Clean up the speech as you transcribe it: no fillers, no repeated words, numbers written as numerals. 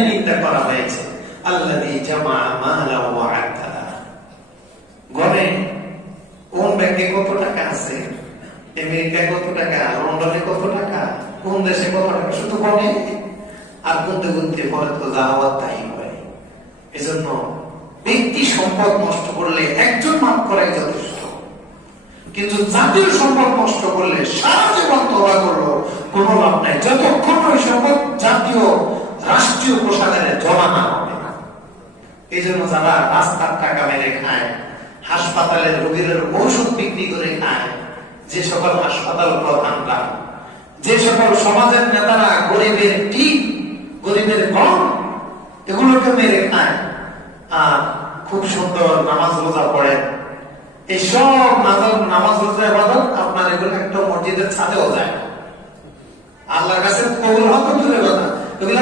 এখানে নিন্দা করা হয়েছে। আল্লাযী জামা মালাও ওয়া আদ্দাদা, গনে কোন ব্যাংকে কত টাকা আছে, আমেরিকায় কত টাকা, লন্ডনে কত টাকা, কোন দেশে কত টাকা, শুধু গনে। আর গুনতে গুনতে পরে তো দাওয়াত তাই হয়। এজন্য ব্যক্তি সম্পদ নষ্ট করলে একজন মাফ করাই যথেষ্ট, কিন্তু জাতীয় সম্পদ নষ্ট করলে সারা জীবন তওবা করলো কোনো লাভ নাই, যতক্ষণ ওই সম্পদ জাতীয় রাষ্ট্রীয় কোষাগারে জমা না হবে। এই জন্য যারা রাস্তার টাকা মেরে খায়, হাসপাতালের রোগীদের ঔষধ বিক্রি করে খায়, যে সকল হাসপাতাল প্রধানরা, যে সকল সমাজের নেতারা গরিবের ঠিক গরিবের কম এগুলোকে মেরে খায় আর খুব সুন্দর নামাজ রোজা পড়েন, এইসব নামাজ রোজা ইবাদত আপনার এগুলো একটা মসজিদের ছাদেও যায়, আল্লাহর কাছে কবুল হওয়া তো দূরের কথা, এগুলো